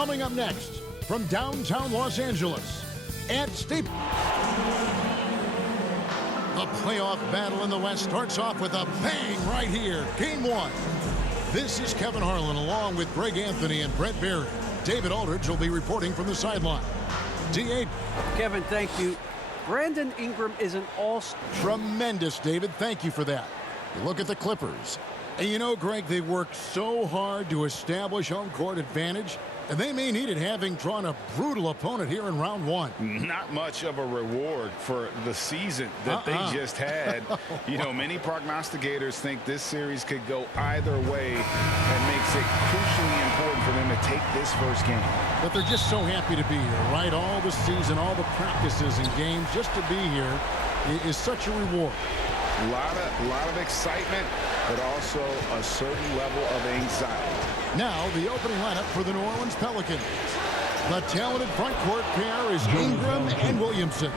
Coming up next from downtown Los Angeles at Staples. The playoff battle in the West starts off with a bang right here. Game 1. This is Kevin Harlan along with Greg Anthony and Brett Berry. David Aldridge will be reporting from the sideline. D8. Kevin, thank you. Brandon Ingram is an all-star. Tremendous, David. Thank you for that. You look at the Clippers. And you know, Greg, they worked so hard to establish home court advantage, and they may need it having drawn a brutal opponent here in round 1. Not much of a reward for the season that they just had. You know, many prognosticators think this series could go either way. That makes it crucially important for them to take this first game. But they're just so happy to be here, right? All the season, all the practices and games, just to be here is such a reward. A lot of excitement, but also a certain level of anxiety. Now, the opening lineup for the New Orleans Pelicans. The talented front court pair is Ingram and Williamson.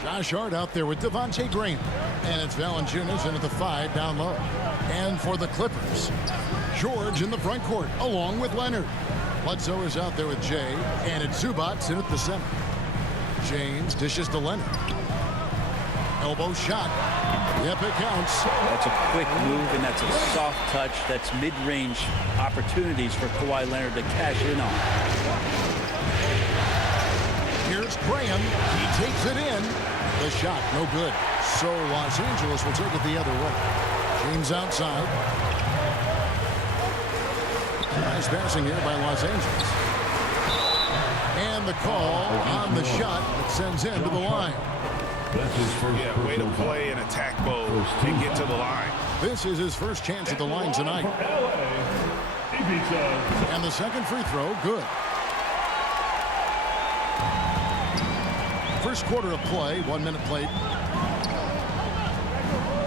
Josh Hart out there with Devontae Graham. And it's Valanciunas in at the 5 down low. And for the Clippers, George in the front court along with Leonard. Bledsoe is out there with Jay. And it's Zubac in at the center. James dishes to Leonard. Elbow shot. Yep, it counts. That's a quick move, and that's a soft touch. That's mid-range opportunities for Kawhi Leonard to cash in on. Here's Graham. He takes it in. The shot, no good. So Los Angeles will take it the other way. James outside. Nice passing here by Los Angeles. And the call on the shot that sends him to the line. Yeah, way to play and attack mode and get to the line. This is his first chance at the line tonight. And the second free throw, good. First quarter of play, 1 minute played.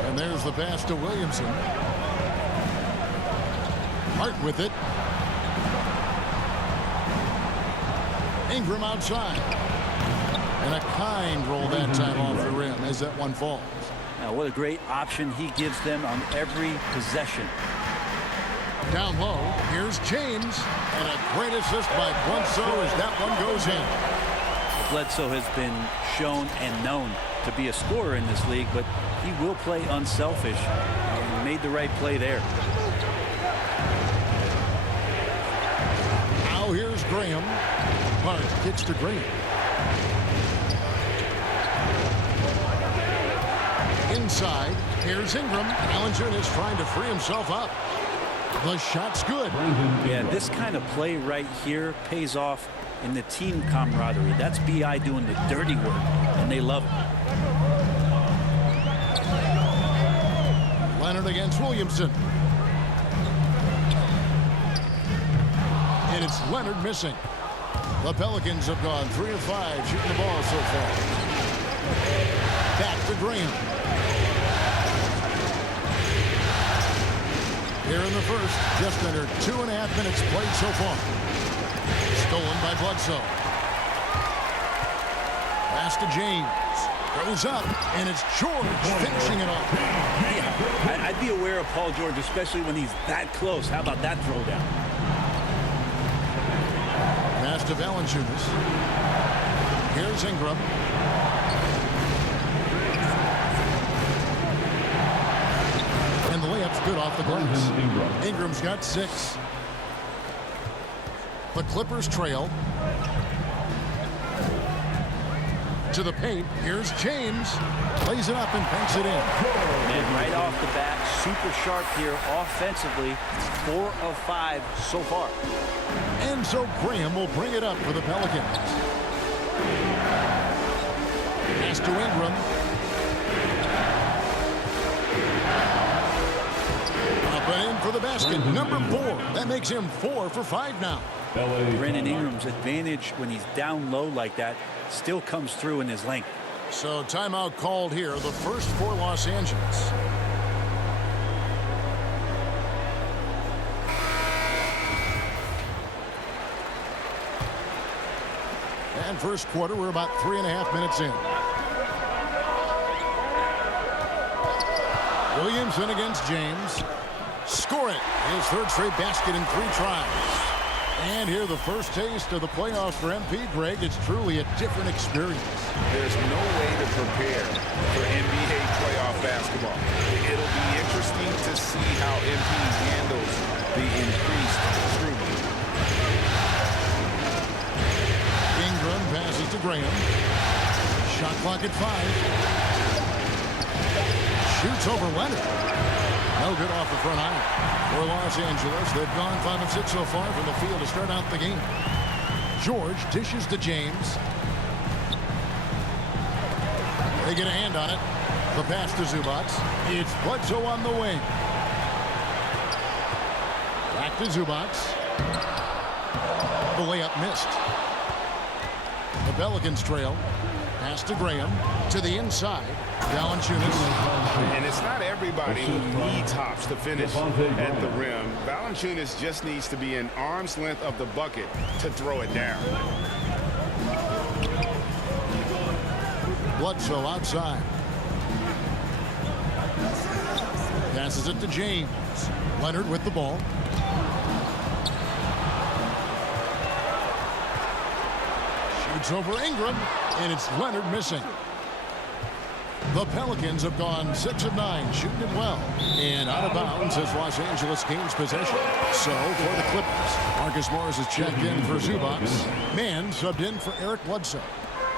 And there's the pass to Williamson. Hart with it. Ingram outside. And a kind roll that time off the rim as that one falls. Now, what a great option he gives them on every possession. Down low, here's James. And a great assist by Bledsoe as that one goes in. Bledsoe has been shown and known to be a scorer in this league, but he will play unselfish. And made the right play there. Now here's Graham. Hart kicks to Graham. Inside, here's Ingram. Valanciunas trying to free himself up. The shot's good. Yeah, this kind of play right here pays off in the team camaraderie. That's B.I. doing the dirty work, and they love it. Leonard against Williamson. And it's Leonard missing. The Pelicans have gone 3 of 5 shooting the ball so far. Back to Graham. Here in the first, just under 2.5 minutes played so far. Stolen by Bledsoe. Pass to James. Goes up, and it's George finishing it off. Yeah, I'd be aware of Paul George, especially when he's that close. How about that throwdown? Pass to Valanciunas. Here's Ingram. And the layup's good off the glass. Ingram's got 6. The Clippers trail. To the paint. Here's James. Lays it up and banks it in. And right off the bat, super sharp here offensively. 4 of 5 so far. And so Graham will bring it up for the Pelicans. Pass to Ingram. Up and in for the basket. Number 4. That makes him 4 for 5 now. Brandon Ingram's advantage when he's down low like that still comes through in his length. So timeout called here. The first for Los Angeles. And first quarter, we're about 3.5 minutes in. Williamson against James. Score it. His third straight basket in 3 tries. And here the first taste of the playoffs for MP, Greg. It's truly a different experience. There's no way to prepare for NBA playoff basketball. It'll be interesting to see how MP handles the increased scrutiny. Ingram passes to Graham. Shot clock at 5. Shoots over Leonard. No good off the front iron. For Los Angeles, they've gone 5 of 6 so far from the field to start out the game. George dishes to James. They get a hand on it. The pass to Zubac. It's Bledsoe on the wing. Back to Zubac. The layup missed. The Pelicans trail. Pass to Graham. To the inside. Valanciunas. And it's not everybody who needs hops to finish at the rim. Valanciunas just needs to be an arm's length of the bucket to throw it down. Bledsoe outside. Passes it to James. Leonard with the ball. Shoots over Ingram, and it's Leonard missing. The Pelicans have gone 6 of 9, shooting it well. And out of bounds as Los Angeles gains possession. So for the Clippers, Marcus Morris is checked in for Zubac. Mann subbed in for Eric Bledsoe.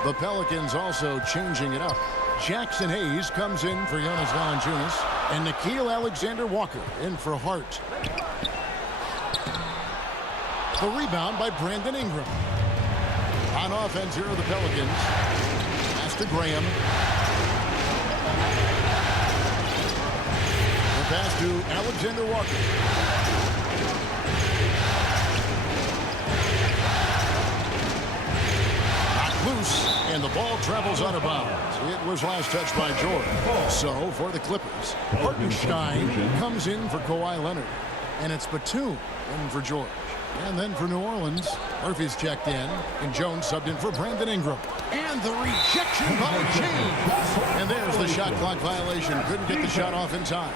The Pelicans also changing it up. Jackson Hayes comes in for Jonas Valanciunas. And Nickeil Alexander-Walker in for Hart. The rebound by Brandon Ingram. On offense here are the Pelicans. Pass to Graham. The pass to Alexander-Walker. Knocked loose, and the ball travels out of bounds. It was last touched by George. So for the Clippers, Hartenstein comes in for Kawhi Leonard. And it's Batum in for George. And then for New Orleans, Murphy's checked in, and Jones subbed in for Brandon Ingram. And the rejection by James. And there's the shot clock violation. Couldn't get the shot off in time.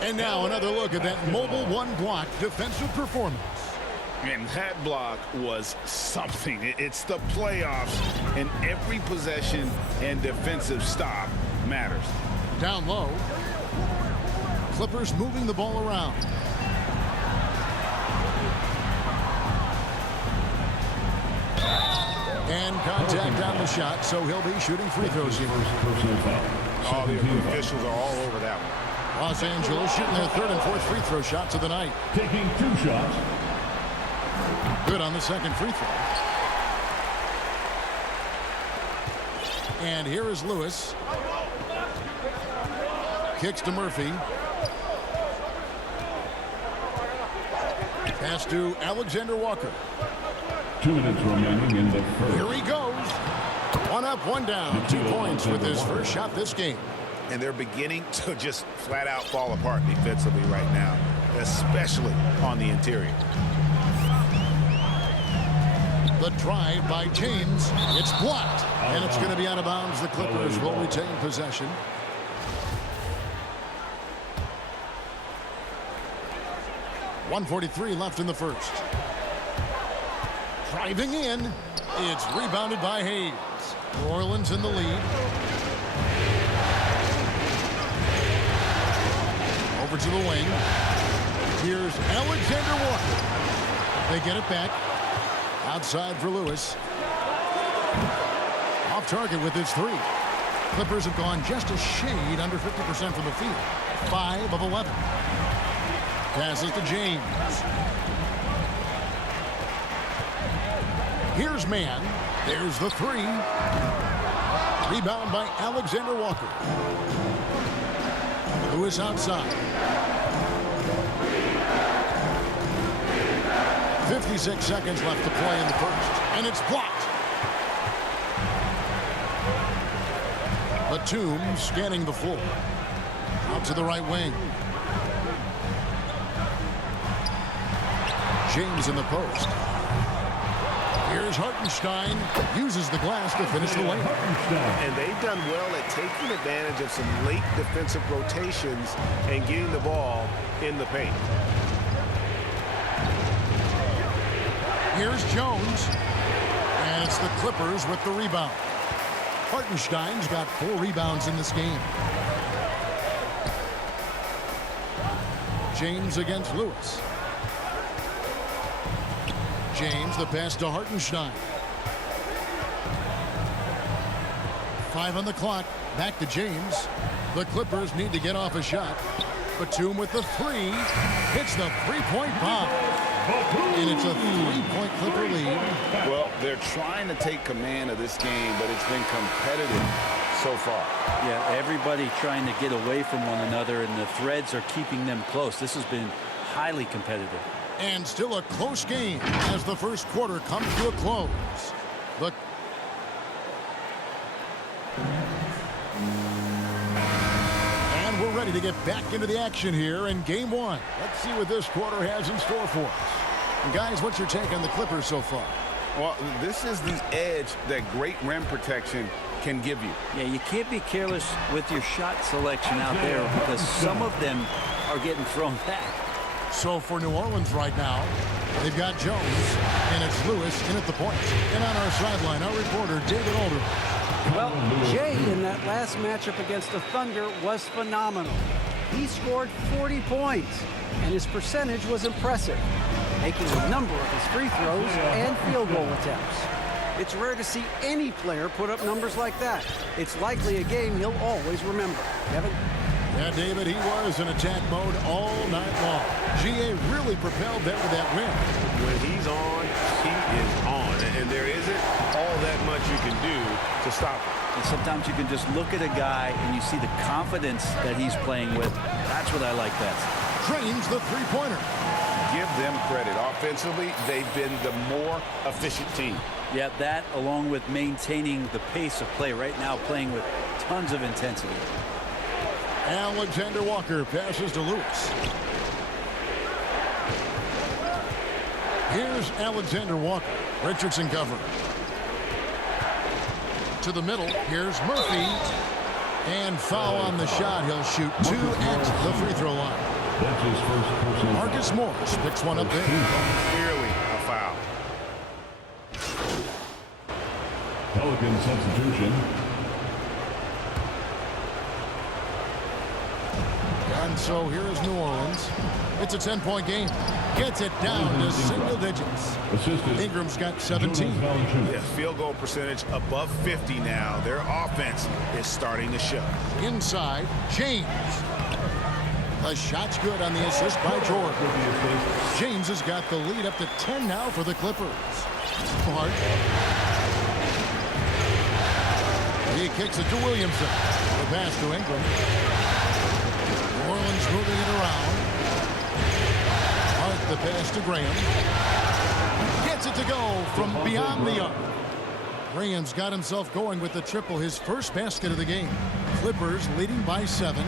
And now another look at that mobile one block defensive performance. And that block was something. It's the playoffs, and every possession and defensive stop matters. Down low. Clippers moving the ball around. And contact on the shot, so he'll be shooting free throws here. Oh, the officials are all over that one. Los Angeles shooting their 3rd and 4th free throw shots of the night. Taking 2 shots. Good on the second free throw. And here is Lewis. Kicks to Murphy. Pass to Alexander-Walker. 2 minutes remaining in the first. Here he goes. 1 up, 1 down. 2 points with his first shot this game. And they're beginning to just flat out fall apart defensively right now, especially on the interior. The drive by James. It's blocked. And it's going to be out of bounds. The Clippers will retain possession. .143 left in the first. Driving in. It's rebounded by Hayes. New Orleans in the lead. Over to the wing. Here's Alexander-Walker. They get it back. Outside for Lewis. Off target with his 3. Clippers have gone just a shade under 50% from the field. 5 of 11. Passes to James. Here's Mann. There's the 3. Rebound by Alexander-Walker. Lewis outside. 56 seconds left to play in the first. And it's blocked. Batum scanning the floor. Out to the right wing. James in the post. Here's Hartenstein. Uses the glass to finish the layup. And they've done well at taking advantage of some late defensive rotations and getting the ball in the paint. Here's Jones. And it's the Clippers with the rebound. Hartenstein's got 4 rebounds in this game. James against Lewis. James, the pass to Hartenstein. 5 on the clock. Back to James. The Clippers need to get off a shot. Batum with the 3. Hits the 3-point bomb. And it's a 3-point Clipper lead. Well, they're trying to take command of this game, but it's been competitive so far. Yeah, everybody trying to get away from one another, and the threads are keeping them close. This has been highly competitive. And still a close game as the first quarter comes to a close. And we're ready to get back into the action here in game 1. Let's see what this quarter has in store for us. And guys, what's your take on the Clippers so far? Well, this is the edge that great rim protection can give you. Yeah, you can't be careless with your shot selection out there because some of them are getting thrown back. So for New Orleans right now, they've got Jones, and it's Lewis in at the point. And on our sideline, our reporter, David Aldridge. Well, Jay in that last matchup against the Thunder was phenomenal. He scored 40 points, and his percentage was impressive, making a number of his free throws and field goal attempts. It's rare to see any player put up numbers like that. It's likely a game he'll always remember. Kevin? Yeah, David, he was in attack mode all night long. GA really propelled them to that win. When he's on, he is on. And there isn't all that much you can do to stop him. And sometimes you can just look at a guy and you see the confidence that he's playing with. That's what I like best. Drains the three-pointer. Give them credit. Offensively, they've been the more efficient team. Yeah, that along with maintaining the pace of play right now, playing with tons of intensity. Alexander Walker passes to Lewis. Here's Alexander Walker. Richardson cover. To the middle. Here's Murphy. And foul on the shot. He'll shoot 2 at the free throw line. That's his first personal. Marcus Morris picks one up there. Clearly a foul. Pelican substitution. And so here is New Orleans. It's a 10-point game. Gets it down to single digits. Assisted. Ingram's got 17. Yeah, field goal percentage above 50 now. Their offense is starting to show. Inside, James. The shot's good on the assist by Jordan. James has got the lead up to 10 now for the Clippers. Hart. He kicks it to Williamson. The pass to Ingram. New Orleans moving it around. Hart the pass to Graham. Gets it to go from beyond the arc. Graham's got himself going with the triple, his first basket of the game. Clippers leading by 7.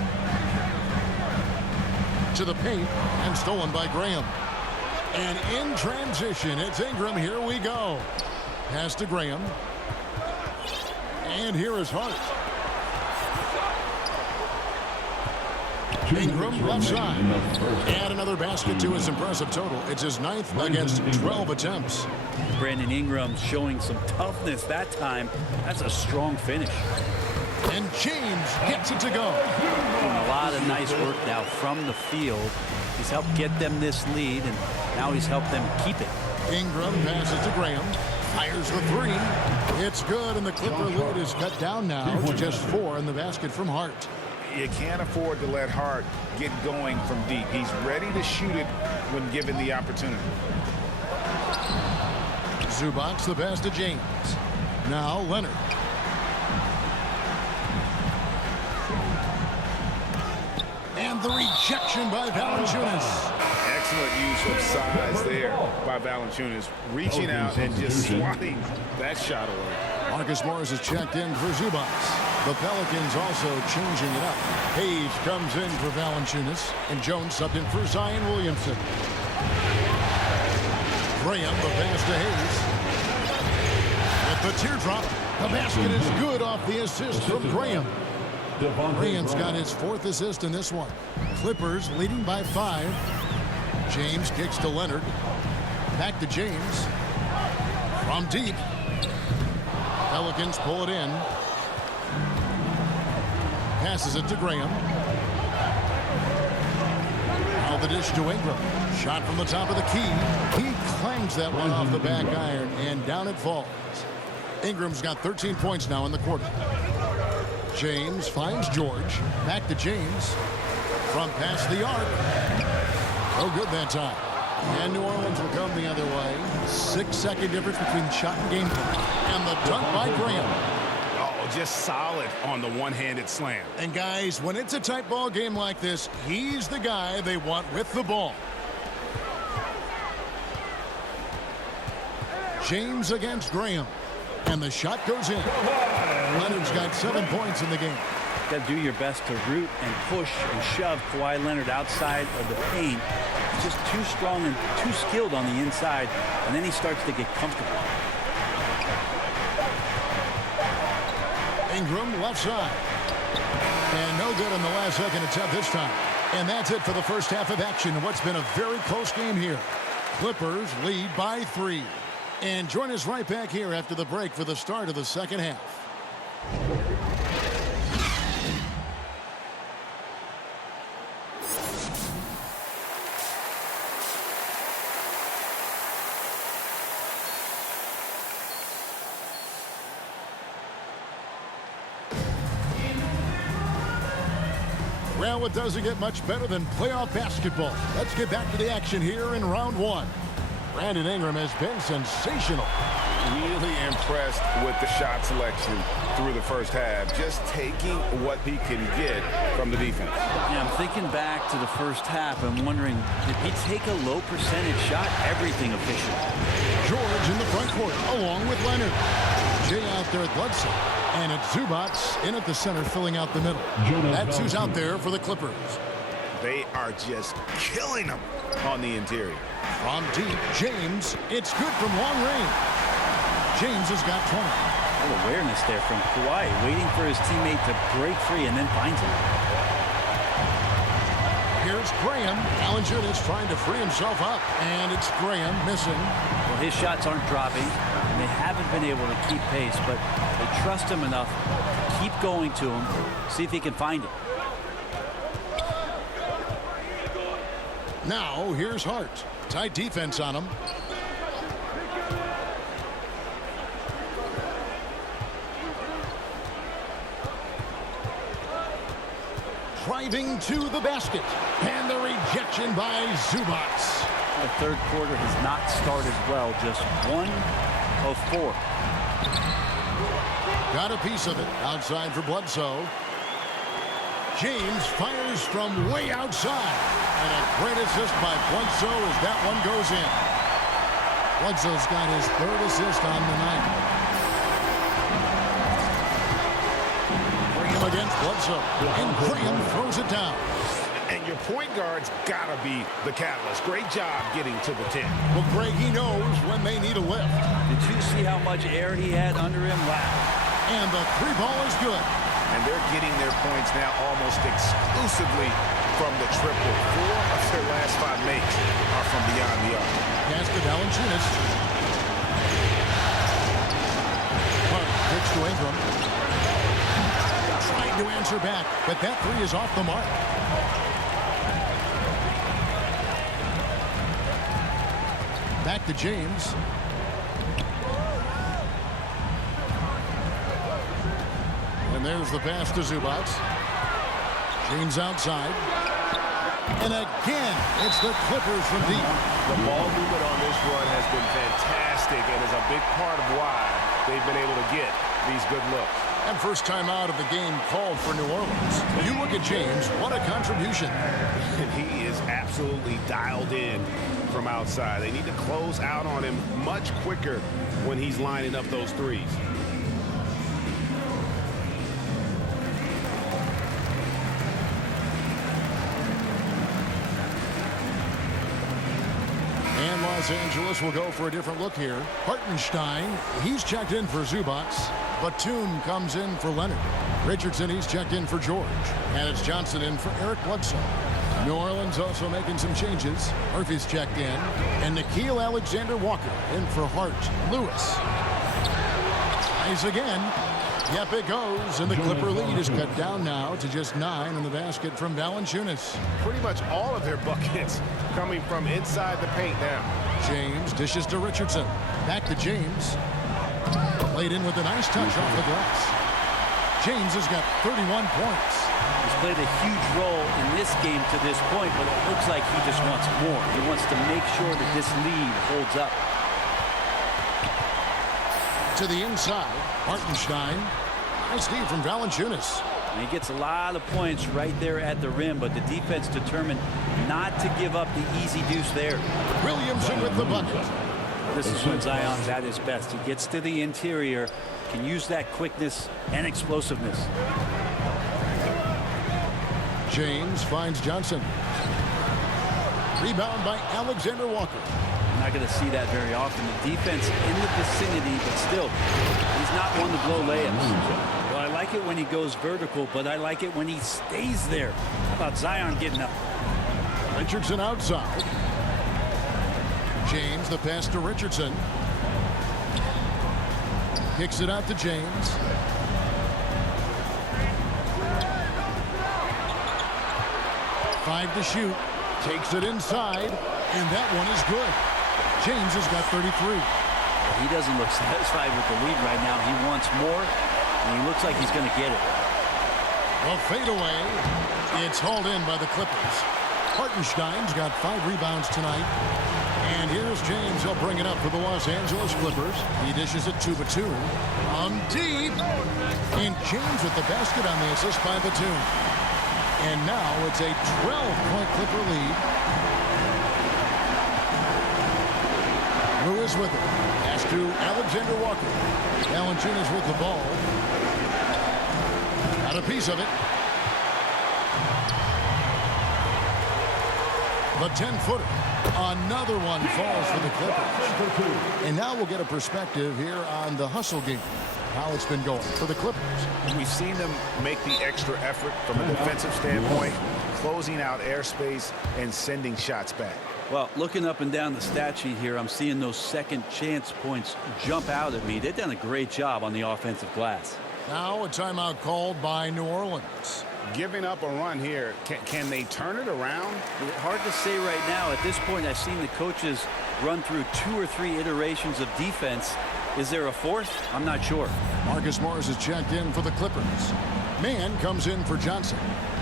To the paint and stolen by Graham. And in transition, it's Ingram. Here we go. Pass to Graham. And here is Hart. Ingram left side. And another basket to his impressive total. It's his 9th against 12 attempts. Brandon Ingram showing some toughness that time. That's a strong finish. And James gets it to go. Doing a lot of nice work now from the field. He's helped get them this lead, and now he's helped them keep it. Ingram passes to Graham. Fires the 3. It's good, and the Clipper lead is cut down now to just 4 in the basket from Hart. You can't afford to let Hart get going from deep. He's ready to shoot it when given the opportunity. Zubac the pass to James. Now Leonard. And the rejection by Valanciunas. Excellent use of size there by Valanciunas, reaching out and just swatting that shot away. Marcus Morris is checked in for Zubac. The Pelicans also changing it up. Hayes comes in for Valanciunas, and Jones subbed in for Zion Williamson. Graham, the pass to Hayes. With the teardrop, the basket is good off the assist from Graham. Graham's got his 4th assist in this one. Clippers leading by 5. James kicks to Leonard. Back to James. From deep. Pelicans pull it in. Passes it to Graham. Now the dish to Ingram. Shot from the top of the key. He clangs that one off the back iron, and down it falls. Ingram's got 13 points now in the quarter. James finds George. Back to James. From past the arc. No good that time. And New Orleans will come the other way. 6-second difference between shot and game point. And the dunk by Graham. Oh, just solid on the one-handed slam. And guys, when it's a tight ball game like this, he's the guy they want with the ball. James against Graham. And the shot goes in. Leonard's got 7 points in the game. Got to do your best to root and push and shove Kawhi Leonard outside of the paint. He's just too strong and too skilled on the inside, and then he starts to get comfortable. Ingram left side. And no good on the last second attempt this time. And that's it for the first half of action in what's been a very close game here. Clippers lead by 3. And join us right back here after the break for the start of the second half. Well, it doesn't get much better than playoff basketball. Let's get back to the action here in round 1. Brandon Ingram has been sensational. Really impressed with the shot selection through the first half. Just taking what he can get from the defense. Yeah, I'm thinking back to the first half. I'm wondering, did he take a low percentage shot? Everything efficient. George in the front court, along with Leonard. Jay out there at Bledsoe. And it's Zubac in at the center, filling out the middle. That's who's out there for the Clippers. They are just killing them on the interior. From deep, James. It's good from long range. James has got 20. A little awareness there from Kawhi, waiting for his teammate to break free and then finds him. Here's Graham. Valanciunas trying to free himself up. And it's Graham missing. Well, his shots aren't dropping, and they haven't been able to keep pace, but they trust him enough to keep going to him, see if he can find it. Now, here's Hart. Tight defense on him. Driving to the basket. And the rejection by Zubac. The third quarter has not started well, just 1 of 4. Got a piece of it outside for Bledsoe. James fires from way outside. And a great assist by Bledsoe as that one goes in. Bledsoe's got his 3rd assist on the night. Graham against Bledsoe. And Graham throws it down. And your point guard's got to be the catalyst. Great job getting to the 10. Well, Greg, he knows when they need a lift. Did you see how much air he had under him? Wow. And the 3-ball is good. And they're getting their points now almost exclusively from the triple. 4 of their last 5 makes are from beyond the arc. Pass to Valanciunas. Hart pitch to Ingram. Trying to answer back, but that 3 is off the mark. Back to James. And there's the pass to Zubac. James outside. And again, it's the Clippers from deep. The ball movement on this run has been fantastic and is a big part of why they've been able to get these good looks. And first time out of the game called for New Orleans. You look at James, what a contribution. And he is absolutely dialed in from outside. They need to close out on him much quicker when he's lining up those threes. And Los Angeles will go for a different look here. Hartenstein, he's checked in for Zubac. Batum comes in for Leonard. Richardson, he's checked in for George. And it's Johnson in for Eric Bledsoe. New Orleans also making some changes. Murphy's checked in. And Nickeil Alexander-Walker in for Hart. Lewis. Tries again. Yep, it goes. And the Clipper lead is cut down now to just 9 on the basket from Valanciunas. Pretty much all of their buckets coming from inside the paint now. James dishes to Richardson. Back to James. Played in with a nice touch off the glass. James has got 31 points. He's played a huge role in this game to this point, but it looks like he just wants more. He wants to make sure that this lead holds up. To the inside, Hartenstein. Nice feed from Valanciunas. And he gets a lot of points right there at the rim, but the defense determined not to give up the easy deuce there. Williamson with the bucket. This is when Zion's at his best. He gets to the interior, can use that quickness and explosiveness. James finds Johnson. Rebound by Alexander-Walker. I'm not going to see that very often. The defense in the vicinity, but still, he's not one to blow layups. Well, I like it when he goes vertical, but I like it when he stays there. How about Zion getting up? Richardson outside. James, the pass to Richardson. Kicks it out to James. Five to shoot. Takes it inside, and that one is good. James has got 33. He doesn't look satisfied with the lead right now. He wants more, and he looks like he's going to get it. A fadeaway. It's hauled in by the Clippers. Hartenstein's got 5 rebounds tonight. And here's James. He'll bring it up for the Los Angeles Clippers. He dishes it to Batum. Deep. And James with the basket on the assist by Batum. And now it's a 12-point Clipper lead. Lewis with it. Pass to Alexander-Walker. Valanciunas with the ball. Got a piece of it. The 10-footer. Another one falls for the Clippers. And now we'll get a perspective here on the hustle game. How it's been going for the Clippers. We've seen them make the extra effort from a defensive standpoint, closing out airspace and sending shots back. Well, looking up and down the stat sheet here, I'm seeing those second chance points jump out at me. They've done a great job on the offensive glass. Now a timeout called by New Orleans. Giving up a run here. Can they turn it around? It's hard to say right now. At this point, I've seen the coaches run through 2 or 3 iterations of defense. Is there a fourth? I'm not sure. Marcus Morris is checked in for the Clippers. Mann comes in for Johnson.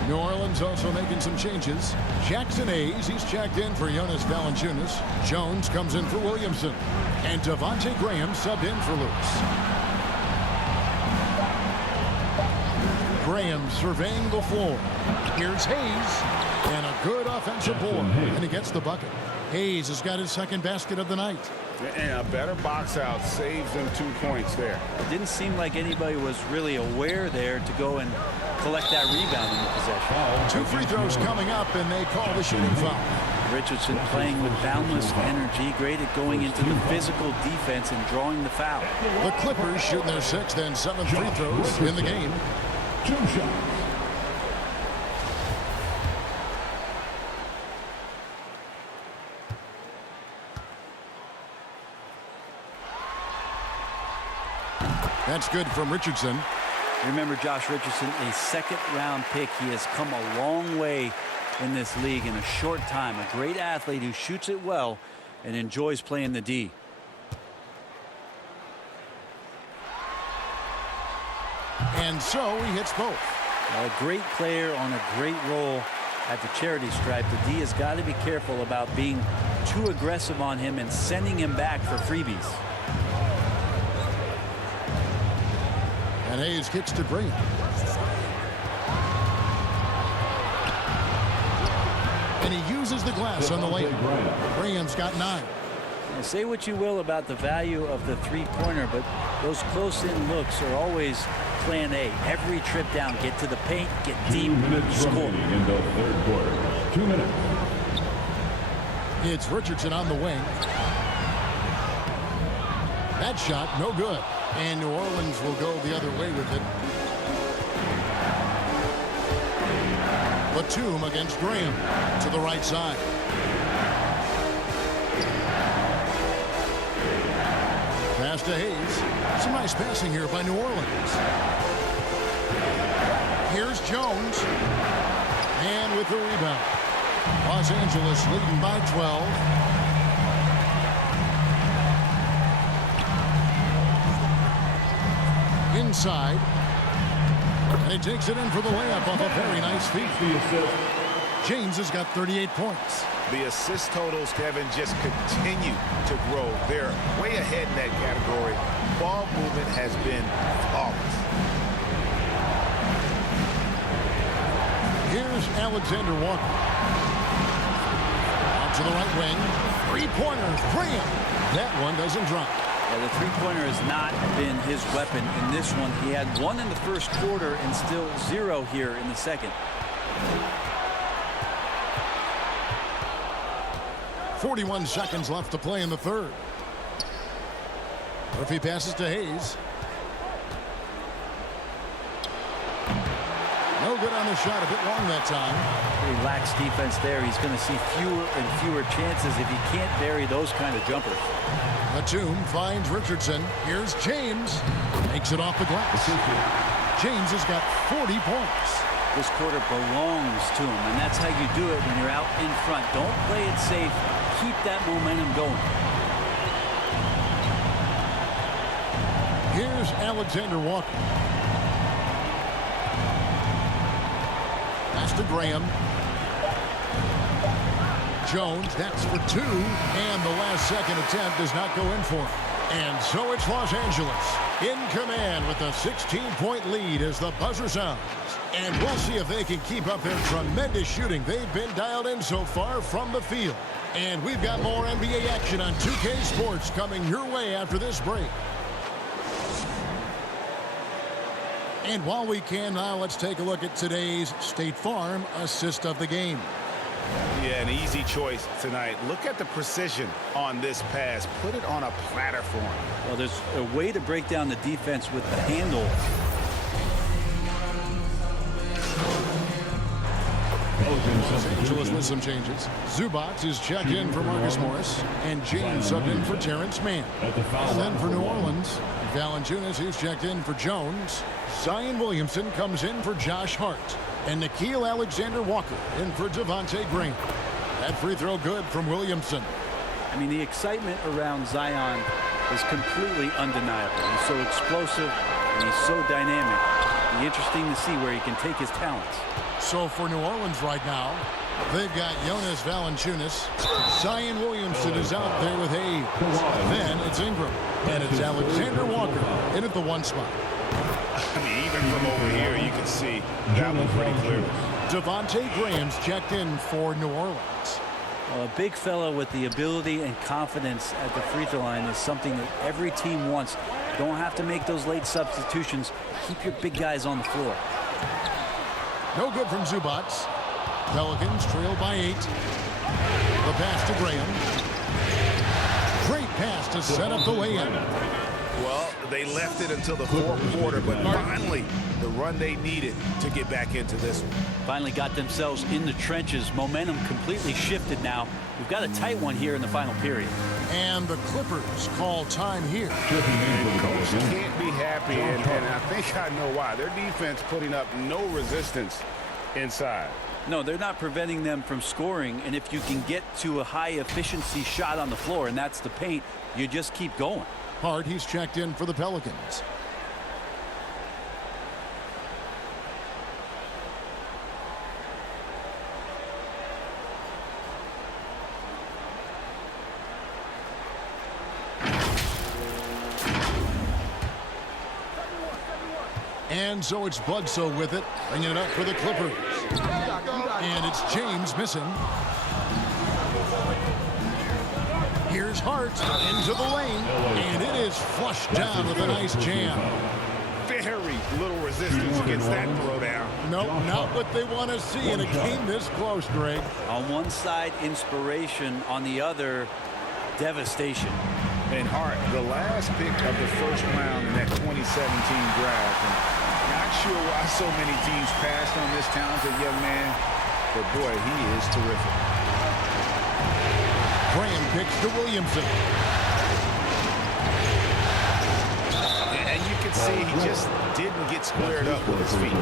New Orleans also making some changes. Jackson Hayes, he's checked in for Jonas Valanciunas. Jones comes in for Williamson. And Devontae Graham subbed in for Lewis. Graham surveying the floor. Here's Hayes. And a good offensive board. And he gets the bucket. Hayes has got his second basket of the night. And a better box out saves them 2 points there. It didn't seem like anybody was really aware there to go and collect that rebound in the possession. 2 free throws coming up, and they call the shooting foul. Richardson playing with boundless energy, great at going into the physical defense and drawing the foul. The Clippers shooting their 6th and 7th free throws in the game. 2 shots. That's good from Richardson. Remember Josh Richardson, a second-round pick. He has come a long way in this league in a short time. A great athlete who shoots it well and enjoys playing the D. And so he hits both. A great player on a great role at the charity stripe. The D has got to be careful about being too aggressive on him and sending him back for freebies. And Hayes kicks to Graham. And he uses the glass on the layup. Graham's got 9. Now, say what you will about the value of the three-pointer, but those close-in looks are always plan A. Every trip down, get to the paint, get deep, 2 minutes score. remaining in the 3rd quarter. 2 minutes. It's Richardson on the wing. That shot, no good. And New Orleans will go the other way with it. Batum against Graham to the right side. Pass to Hayes. Some nice passing here by New Orleans. Here's Jones. And with the rebound. Los Angeles leading by 12. Inside. And he takes it in for the layup off a very nice feed. James has got 38 points. The assist totals, Kevin, just continue to grow. They're way ahead in that category. Ball movement has been flawless. Here's Alexander Walker. Out to the right wing. Three-pointer. Graham. That one doesn't drop. The three-pointer has not been his weapon in this one. He had one in the first quarter and still 0 here in the second. 41 seconds left to play in the third. Murphy passes to Hayes. No good on the shot. A bit long that time. Pretty lax defense there. He's going to see fewer and fewer chances if he can't bury those kind of jumpers. Batum finds Richardson. Here's James. Makes it off the glass. James has got 40 points. This quarter belongs to him, and that's how you do it when you're out in front. Don't play it safe. Keep that momentum going. Here's Alexander Walker. Pass to Graham. Jones, that's for 2, and the last second attempt does not go in for him. And so it's Los Angeles in command with a 16-point lead as the buzzer sounds. And we'll see if they can keep up their tremendous shooting they've been dialed in so far from the field. And we've got more NBA action on 2K Sports coming your way after this break. And while we can now, let's take a look at today's State Farm assist of the game. Yeah, an easy choice tonight. Look at the precision on this pass. Put it on a platter for him. Well, there's a way to break down the defense with the handle. Los Angeles with some changes. Zubac is checked in for Marcus Morris, and James subbed in for Terrence Mann. And then for New Orleans, Valanciunas, who's checked in for Jones. Zion Williamson comes in for Josh Hart. And Nickeil Alexander-Walker in for Devontae Graham. That free throw good from Williamson. I mean, the excitement around Zion is completely undeniable. He's so explosive and he's so dynamic. It'll be interesting to see where he can take his talents. So for New Orleans right now, they've got Jonas Valanciunas. Zion Williamson is out there with Hayes. Then it's Ingram. And it's Alexander Walker in at the 1 spot. I mean, even from over here, you can see that one pretty clearly. Devontae Graham's checked in for New Orleans. Well, a big fellow with the ability and confidence at the free throw line is something that every team wants. You don't have to make those late substitutions. Keep your big guys on the floor. No good from Zubac. Pelicans trail by 8. The pass to Graham. Great pass to set up the lay-in. Well, they left it until the fourth quarter, but finally the run they needed to get back into this one. Finally got themselves in the trenches. Momentum completely shifted now. We've got a tight one here in the final period. And the Clippers call time here. And coach can't be happy, and I think I know why. Their defense putting up no resistance inside. No, they're not preventing them from scoring, and if you can get to a high-efficiency shot on the floor, and that's the paint, you just keep going. Hart, he's checked in for the Pelicans. And so it's Bledsoe with it, bringing it up for the Clippers. And it's James missing. Here's Hart into the lane, and it is flushed down with a nice jam. Very little resistance against that throwdown. Nope, not what they want to see in a game this close, Greg. On one side, inspiration. On the other, devastation. And Hart, the last pick of the first round in that 2017 draft. And not sure why so many teams passed on this talented young man, but boy, he is terrific. Graham kicks to Williamson. And you can see he just didn't get squared up with his feet.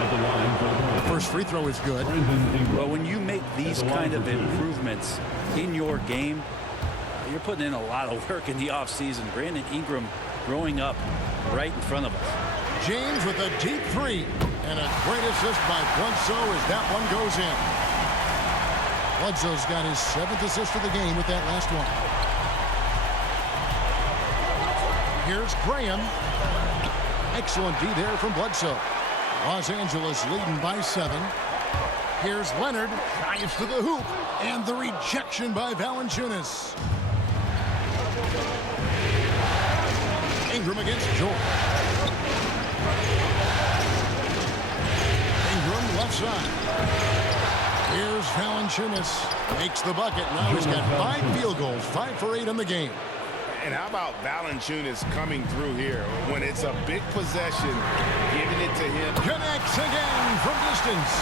The first free throw is good. Well, when you make these kind of improvements in your game, you're putting in a lot of work in the offseason. Brandon Ingram growing up right in front of us. James with a deep three. And a great assist by Bledsoe as that one goes in. Bledsoe's got his 7th assist of the game with that last one. Here's Graham. Excellent D there from Bledsoe. Los Angeles leading by 7. Here's Leonard. Drives to the hoop. And the rejection by Valanciunas. Ingram against George. Ingram left side. Here's Valanciunas. Makes the bucket. Now he's got 5 field goals. 5 for 8 in the game. And how about Valanciunas coming through here when it's a big possession, giving it to him. Connects again from distance.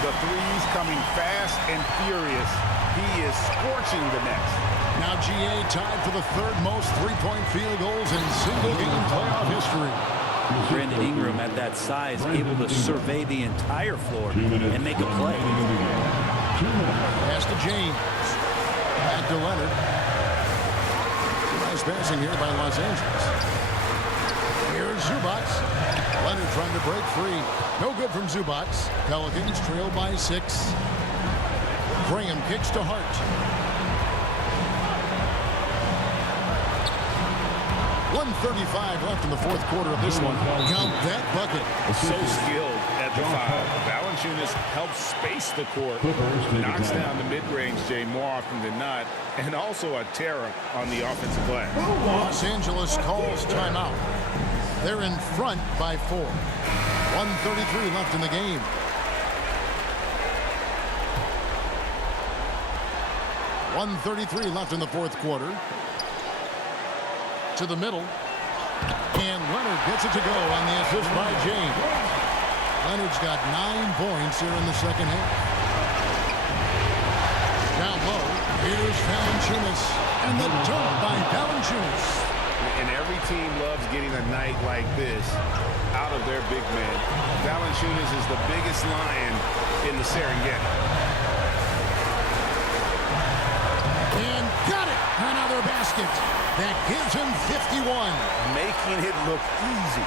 The threes coming fast and furious. He is scorching the nets. Now GA tied for the 3rd most three-point field goals in single-game playoff history. Brandon Ingram at that size, able to survey the entire floor and make a play. Pass to James. Back to Leonard. Nice passing here by Los Angeles. Here's Zubac. Leonard trying to break free. No good from Zubac. Pelicans trail by 6. Graham kicks to Hart. .135 left in the 4th quarter of this one. Count that bucket. So skilled at the 5. Valanciunas helps space the court, knocks down the mid-range, Jay, more often than not, and also a terror on the offensive glass. Los Angeles calls timeout. They're in front by 4. 1:33 left in the game. .133 left in the 4th quarter. To the middle. And Leonard gets it to go on the assist by James. Leonard's got 9 points here in the 2nd half. Down low, here's Valanciunas. And the dunk by Valanciunas. And every team loves getting a night like this out of their big man. Valanciunas is the biggest lion in the Serengeti. And got it! Another basket. That gives him 51. Making it look easy.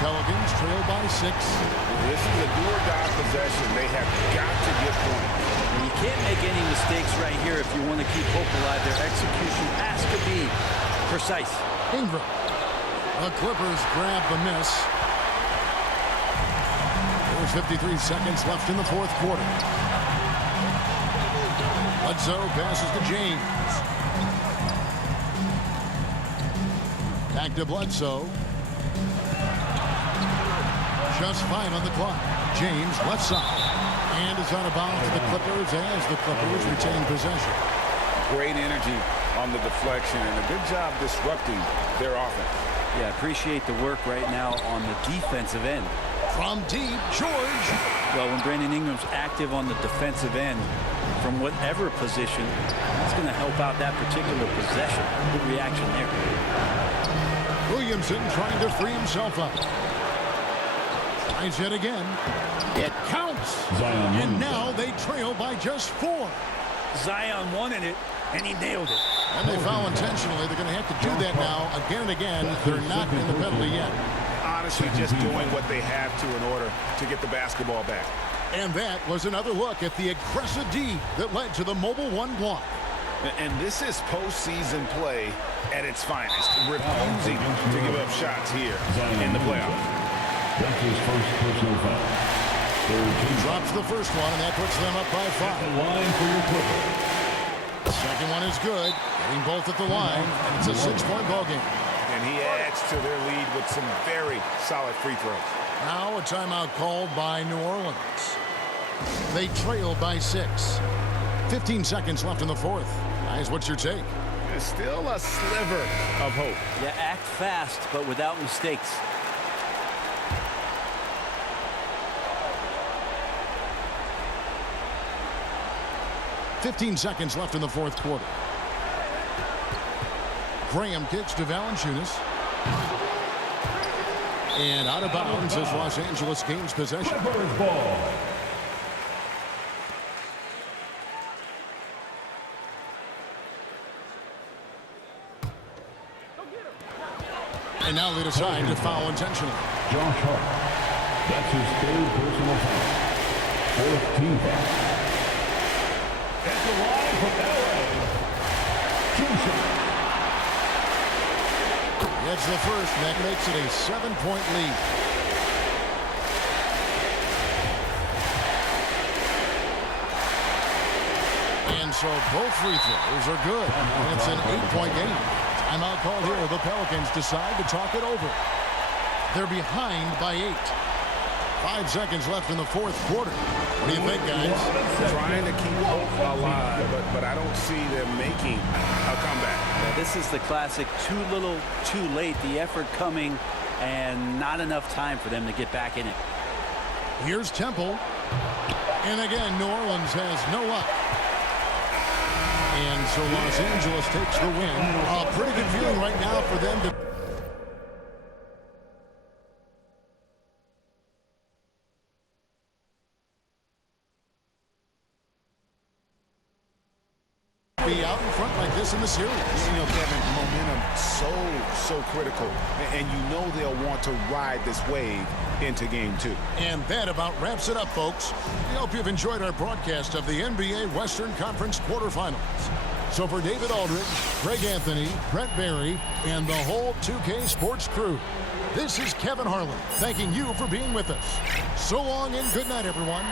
Pelicans trail by 6. This is a do-or-die possession. They have got to get points. And you can't make any mistakes right here if you want to keep hope alive. Their execution has to be precise. Ingram. The Clippers grab the miss. There's 53 seconds left in the 4th quarter. Bledsoe passes to James. Back to Bledsoe. Just 5 on the clock. James left side. And it's out of bounds to the Clippers as the Clippers retain possession. Great energy on the deflection and a good job disrupting their offense. Yeah, appreciate the work right now on the defensive end. From deep, George. Well, when Brandon Ingram's active on the defensive end, from whatever position, that's going to help out that particular possession. Good reaction there. Williamson trying to free himself up. Tries it again. It counts. And now they trail by just 4. Zion wanted it, and he nailed it. And they foul intentionally. They're going to have to do that now again and again. They're not in the penalty yet. Honestly, just doing what they have to in order to get the basketball back. And that was another look at the aggressive D that led to the Mobile 1 block. And this is postseason play at its finest, refusing to give up shots here in the playoffs. That's his first personal foul. He drops the first one, and that puts them up by 5. The line for your Clippers. The second one is good. Getting both at the line, and it's a 6-point ball game. And he adds to their lead with some very solid free throws. Now a timeout called by New Orleans. They trail by 6. 15 seconds left in the 4th. guys. What's your take? There's still a sliver of hope. Yeah, act fast, but without mistakes. "15 seconds left in the fourth quarter. Graham kicks to Valanciunas. And out of bounds as Los Angeles gains possession. Clippers ball. And now they decide to foul intentionally. Josh Hart. That's his third personal foul. Fourth team foul. At the line from LA. Johnson. It's the first, and that makes it a 7-point lead. And so both free throws are good. And it's an 8-point game. Timeout called here. The Pelicans decide to talk it over. They're behind by 8. 5 seconds left in the fourth quarter. What do you think, guys? Trying to keep hope alive, but I don't see them making a comeback. Yeah, this is the classic too little, too late. The effort coming and not enough time for them to get back in it. Here's Temple. And again, New Orleans has no luck. And so Los Angeles takes the win. A pretty good feeling right now for them to be out in front like this in the series. You know, Kevin, momentum so critical. And you know they'll want to ride this wave into game 2. And that about wraps it up, folks. We hope you've enjoyed our broadcast of the NBA Western Conference quarterfinals. So for David Aldridge, Greg Anthony, Brent Barry, and the whole 2K Sports crew, this is Kevin Harlan thanking you for being with us. So long and good night, everyone.